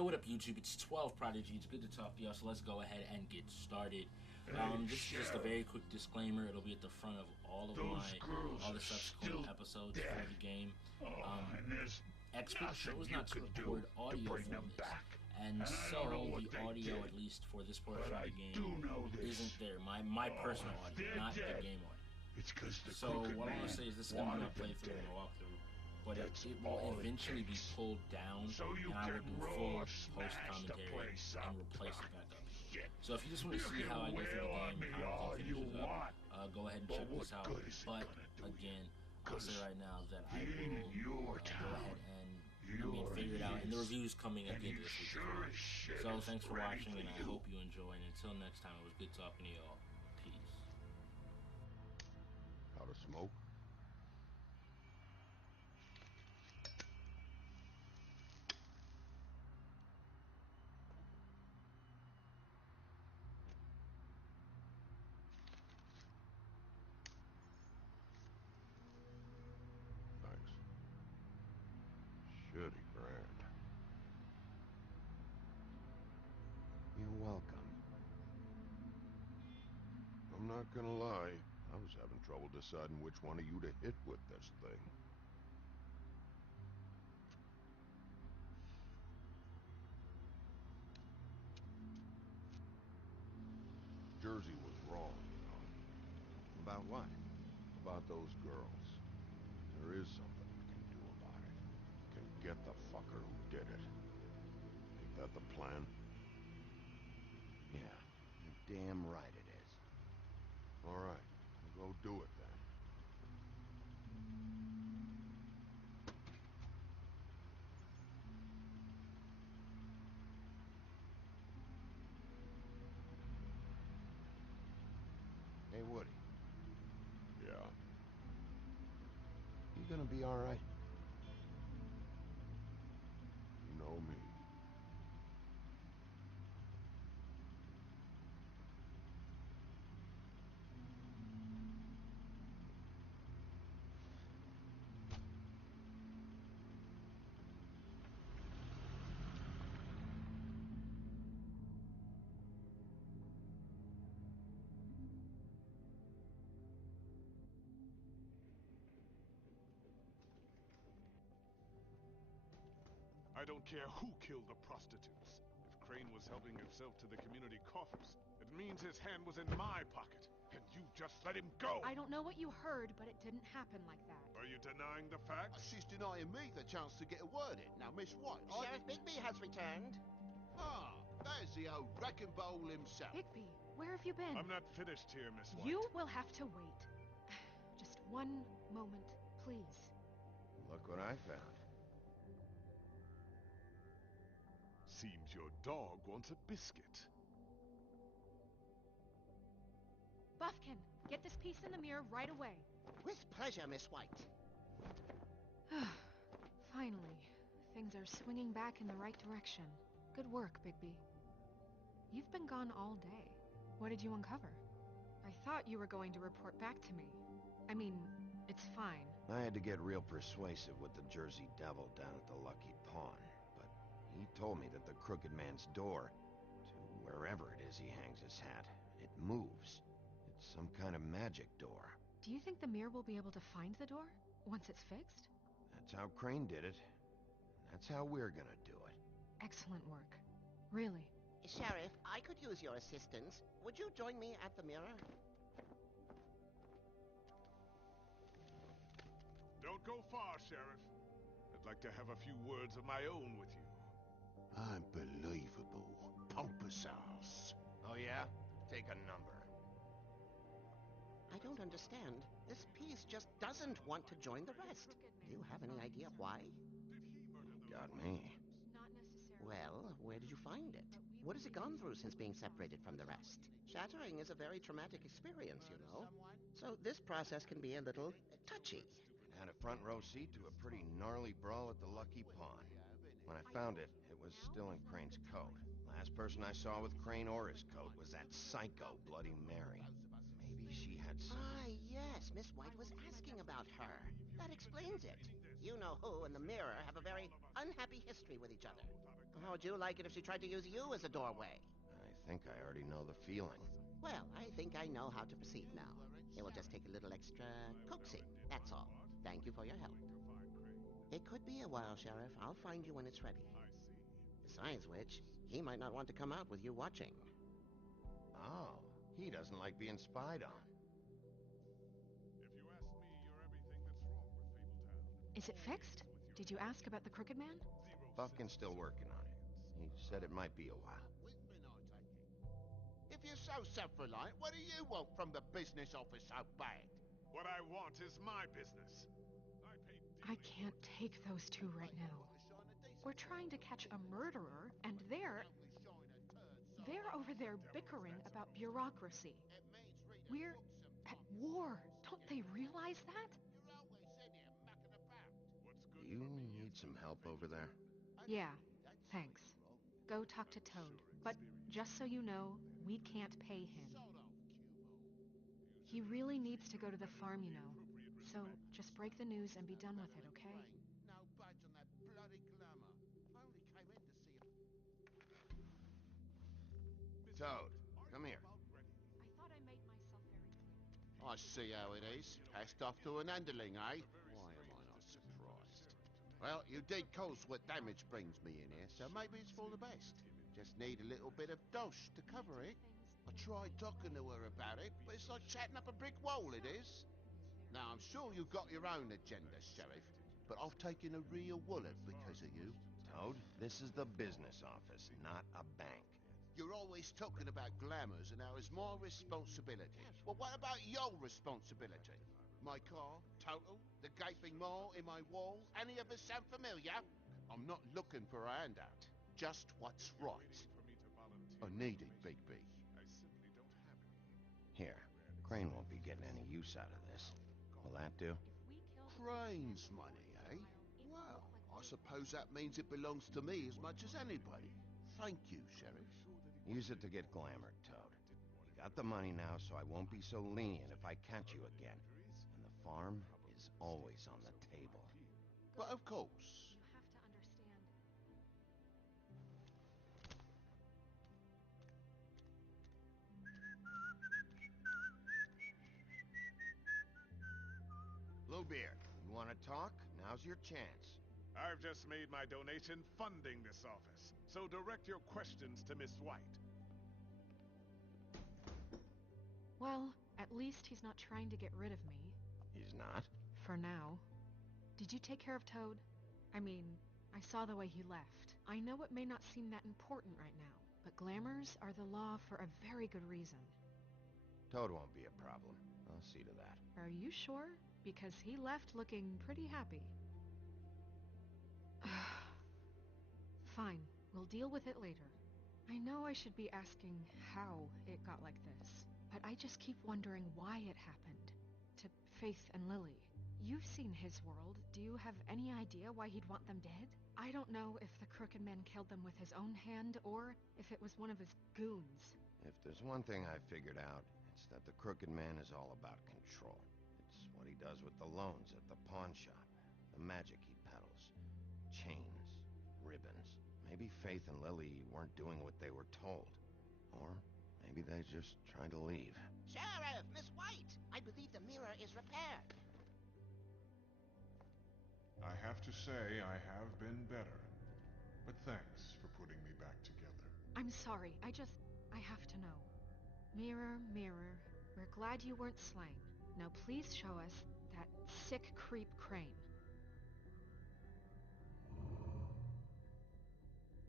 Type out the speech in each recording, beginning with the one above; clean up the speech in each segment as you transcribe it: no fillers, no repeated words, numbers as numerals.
Yo, what up, YouTube? It's 12 Prodigy. It's good to talk to y'all, so let's go ahead and get started. This is just a very quick disclaimer. It'll be at the front of all the subsequent episodes for the game. Expert chose not to record audio for this, and so the audio, at least for this portion of the game, isn't there. My personal audio, not the game audio. So what I want to say is this is going to be my playthrough and my walkthrough, but it will eventually be pulled down, and I will do full post-commentary and replace it back up. So if you just want to see how I go through the game, how everything finishes up, go ahead and check this out. But again, I'll say right now that I will go ahead and figure it out, and the review's coming at the end of this week as well. So thanks for watching, and I hope you enjoy, and until next time, it was good talking to y'all. Peace. How to smoke? Thanks. Shitty brand. You're welcome. I'm not gonna lie, I was having trouble deciding which one of you to hit with this thing. Jersey was wrong, you know. About what? About those girls. There is something we can do about it. We can get the fucker who did it. Ain't that the plan? Yeah, you're damn right it is. All right, we'll go do it then. Hey, Woody. Yeah. You gonna be all right? You know me. I don't care who killed the prostitutes. If Crane was helping himself to the community coffers, it means his hand was in my pocket, and you just let him go! I don't know what you heard, but it didn't happen like that. Are you denying the facts? She's denying me the chance to get a word in. Now, Miss White, Sheriff Bigby has returned. Ah, there's the old wrecking bowl himself. Bigby, where have you been? I'm not finished here, Miss White. You will have to wait. Just one moment, please. Look what I found. Seems your dog wants a biscuit. Buffkin, get this piece in the mirror right away. With pleasure, Miss White. Finally, things are swinging back in the right direction. Good work, Bigby. You've been gone all day. What did you uncover? I thought you were going to report back to me. I mean, it's fine. I had to get real persuasive with the Jersey Devil down at the Lucky Pawn, but he told me that the Crooked Man's door, to wherever it is he hangs his hat, it moves. It's some kind of magic door. Do you think the mirror will be able to find the door once it's fixed? That's how Crane did it. That's how we're gonna do it. Excellent work. Really. Sheriff, I could use your assistance. Would you join me at the mirror? Don't go far, Sheriff. I'd like to have a few words of my own with you. Unbelievable. Pompous ass. Oh yeah? Take a number. I don't understand. This piece just doesn't want to join the rest. Do you have any idea why? Got me. Not necessarily. Well, where did you find it? What has it gone through since being separated from the rest? Shattering is a very traumatic experience, you know. So this process can be a little touchy. Had a front row seat to a pretty gnarly brawl at the Lucky Pawn. When I found it, it was still in Crane's coat. Last person I saw with Crane or his coat was that psycho Bloody Mary. Maybe she had some... Ah, yes, Miss White was asking about her. That explains it. You know who and the mirror have a very unhappy history with each other. How would you like it if she tried to use you as a doorway? I think I already know the feeling. Well, I think I know how to proceed now. It will just take a little extra coaxing, that's all. Thank you for your help. It could be a while, Sheriff. I'll find you when it's ready. Besides which, he might not want to come out with you watching. Oh, he doesn't like being spied on. If you ask me, you're everything that's wrong with Fabletown. Is it fixed? Did you ask about the Crooked Man? Buffkin's still working on it. He said it might be a while. If you're so self-reliant, what do you want from the business office so bad? What I want is my business. I can't take those two right now. We're trying to catch a murderer, and they're over there bickering about bureaucracy. We're at war. Don't they realize that? Do you need some help over there? Yeah, thanks. Go talk to Toad. But just so you know, we can't pay him. He really needs to go to the farm, you know. So just break the news and be done with it, okay? No budge on that bloody glamour. I only came in to see if... Toad, come here. I thought I made myself very clear. I see how it is. Passed off to an underling, eh? Why am I not surprised? Well, you did cause what damage brings me in here, so maybe it's for the best. Just need a little bit of dosh to cover it. I tried talking to her about it, but it's like chatting up a brick wall, it is. Now, I'm sure you've got your own agenda, Sheriff, but I've taken a real wallet because of you. Toad, this is the business office, not a bank. You're always talking about glamours and how it's my responsibility. Well, what about your responsibility? My car, total, the gaping maw in my wall, any of us sound familiar? I'm not looking for a handout, just what's right. I need it, Bigby. Here, Crane won't be getting any use out of this. Will that do? Crane's money, eh? Well, I suppose that means it belongs to me as much as anybody. Thank you, Sheriff. Use it to get glamored, Toad. You got the money now, so I won't be so lenient if I catch you again. And the farm is always on the table. But of course. You have to understand. Bluebeard, you want to talk? Now's your chance. I've just made my donation funding this office, so direct your questions to Miss White. Well, at least he's not trying to get rid of me. He's not? For now. Did you take care of Toad? I mean, I saw the way he left. I know it may not seem that important right now, but glamours are the law for a very good reason. Toad won't be a problem. I'll see to that. Are you sure? Because he left looking pretty happy. Fine, we'll deal with it later. I know I should be asking how it got like this, but I just keep wondering why it happened. To Faith and Lily. You've seen his world. Do you have any idea why he'd want them dead? I don't know if the Crooked Man killed them with his own hand, or if it was one of his goons. If there's one thing I figured out, it's that the Crooked Man is all about control. It's what he does with the loans at the pawn shop, the magic he peddles, chains, ribbons. Maybe Faith and Lily weren't doing what they were told. Or maybe they're just trying to leave. Sheriff, Miss White! I believe the mirror is repaired. I have to say I have been better. But thanks for putting me back together. I'm sorry, I have to know. Mirror, mirror, we're glad you weren't slain. Now please show us that sick creep Crane.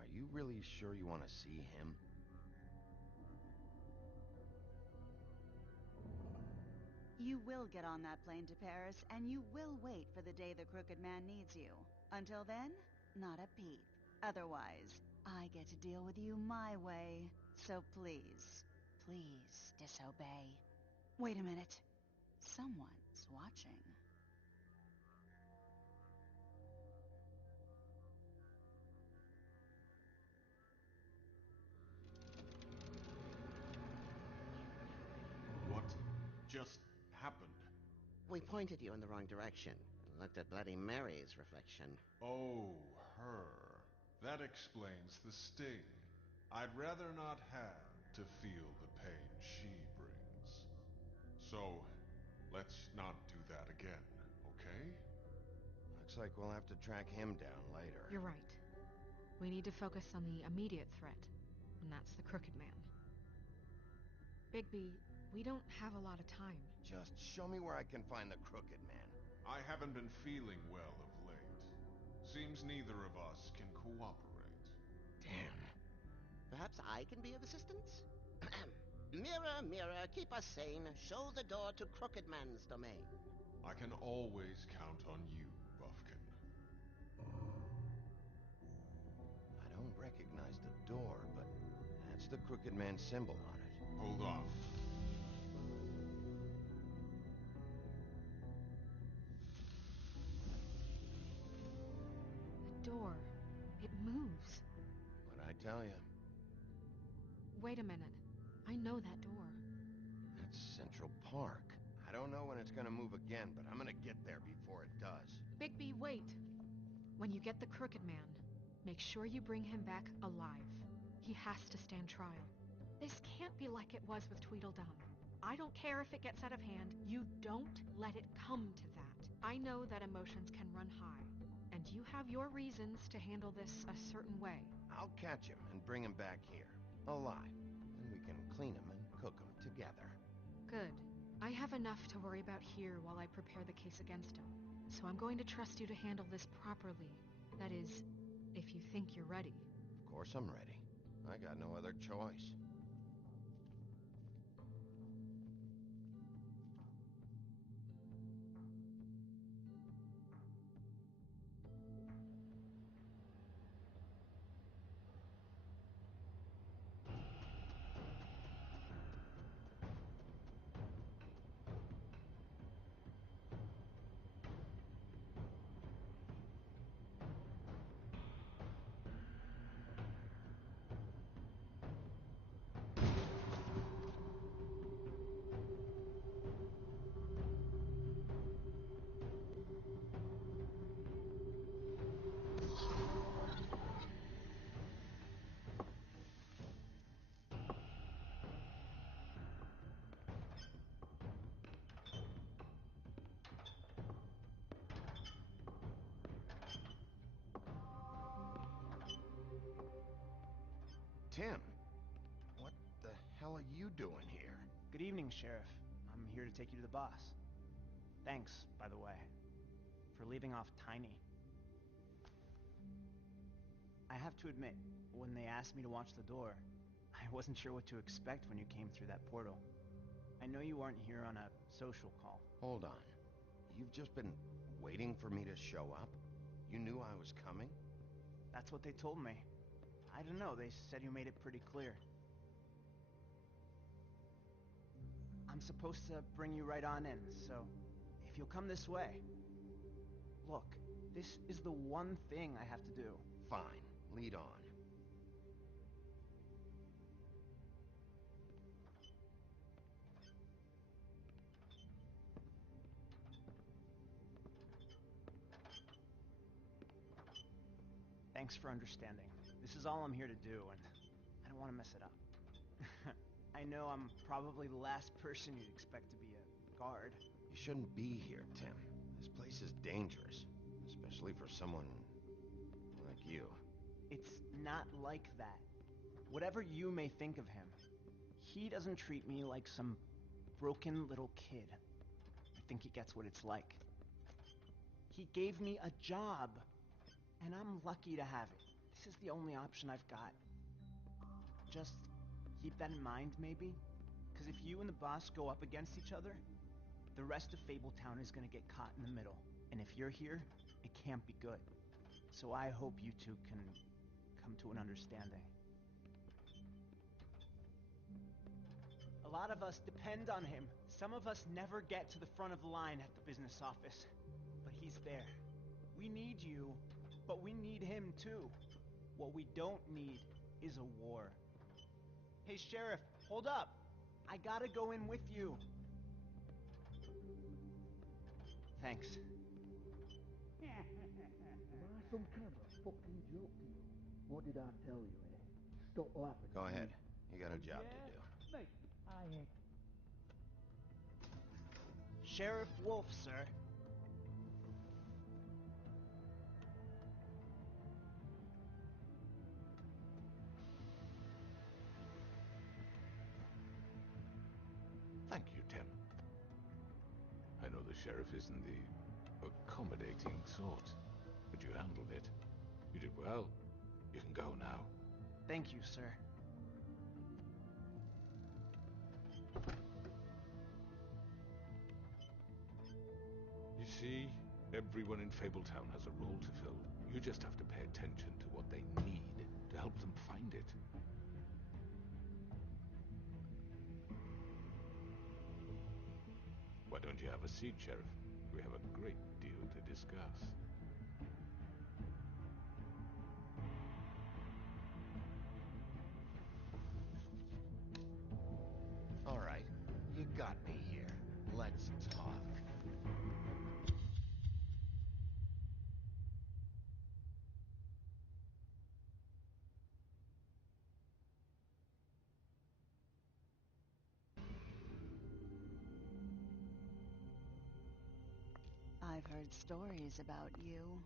Are you really sure you want to see him? You will get on that plane to Paris, and you will wait for the day the Crooked Man needs you. Until then, not a peep. Otherwise, I get to deal with you my way. So please, please disobey. Wait a minute. Someone's watching. What just happened? We pointed you in the wrong direction. Looked at Bloody Mary's reflection. Oh, her. That explains the sting. I'd rather not have to feel the pain she brings. So, let's not do that again, okay? Looks like we'll have to track him down later. You're right. We need to focus on the immediate threat, and that's the Crooked Man. Bigby, we don't have a lot of time. Just show me where I can find the Crooked Man. I haven't been feeling well of late. Seems neither of us can cooperate. Damn. Perhaps I can be of assistance? Mirror, mirror, keep us sane. Show the door to Crooked Man's domain. I can always count on you, Buffkin. I don't recognize the door, but that's the Crooked Man symbol on it. Hold on. The door. It moves. What'd I tell you? Wait a minute. I know that door. That's Central Park. I don't know when it's gonna move again, but I'm gonna get there before it does. Bigby, wait! When you get the Crooked Man, make sure you bring him back alive. He has to stand trial. This can't be like it was with Tweedledum. I don't care if it gets out of hand. You don't let it come to that. I know that emotions can run high, and you have your reasons to handle this a certain way. I'll catch him and bring him back here, alive. Then we can clean him and cook him together. Good. I have enough to worry about here while I prepare the case against him. So I'm going to trust you to handle this properly. That is, if you think you're ready. Of course I'm ready. I got no other choice. Tim, what the hell are you doing here? Good evening, Sheriff. I'm here to take you to the boss. Thanks, by the way, for leaving off Tiny. I have to admit, when they asked me to watch the door, I wasn't sure what to expect when you came through that portal. I know you weren't here on a social call. Hold on. You've just been waiting for me to show up? You knew I was coming? That's what they told me. I don't know, they said you made it pretty clear. I'm supposed to bring you right on in, so if you'll come this way. Look, this is the one thing I have to do. Fine, lead on. Thanks for understanding. This is all I'm here to do, and I don't want to mess it up. I know I'm probably the last person you'd expect to be a guard. You shouldn't be here, Tim. This place is dangerous, especially for someone like you. It's not like that. Whatever you may think of him, he doesn't treat me like some broken little kid. I think he gets what it's like. He gave me a job, and I'm lucky to have it. This is the only option I've got. Just keep that in mind, maybe? Because if you and the boss go up against each other, the rest of Fabletown is going to get caught in the middle. And if you're here, it can't be good. So I hope you two can come to an understanding. A lot of us depend on him. Some of us never get to the front of the line at the business office. But he's there. We need you, but we need him too. What we don't need is a war. Hey, Sheriff, hold up. I gotta go in with you. Thanks. Am I some kind of fucking joke to you? What did I tell you, eh? Stop laughing. Go ahead. You got a job to do. Mate, I ain't. Sheriff Wolf, sir. Thank you, Tim. I know the sheriff isn't the accommodating sort, but you handled it. You did well. You can go now. Thank you, sir. You see, everyone in Fabletown has a role to fill. You just have to pay attention to what they need to help them find it. Why don't you have a seat, Sheriff? We have a great deal to discuss. All right. You got me here. Let's talk. I've heard stories about you.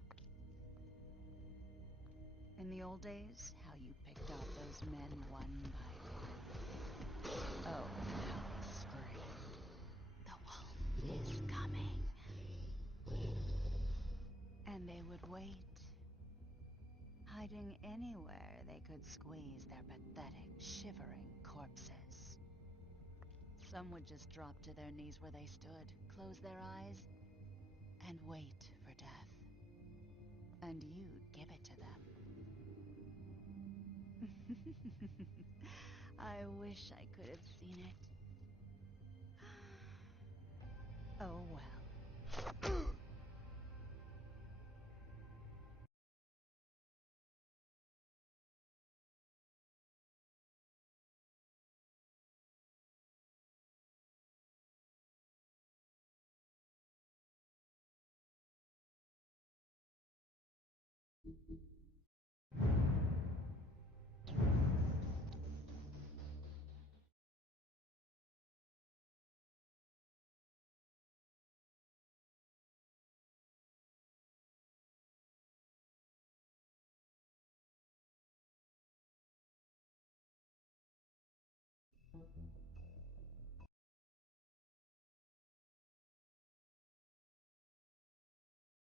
In the old days, how you picked off those men one by one. Oh, how they screamed. The wolf is coming. And they would wait, hiding anywhere they could squeeze their pathetic, shivering corpses. Some would just drop to their knees where they stood, close their eyes, and wait for death. And you'd give it to them. I wish I could have seen it. Oh well.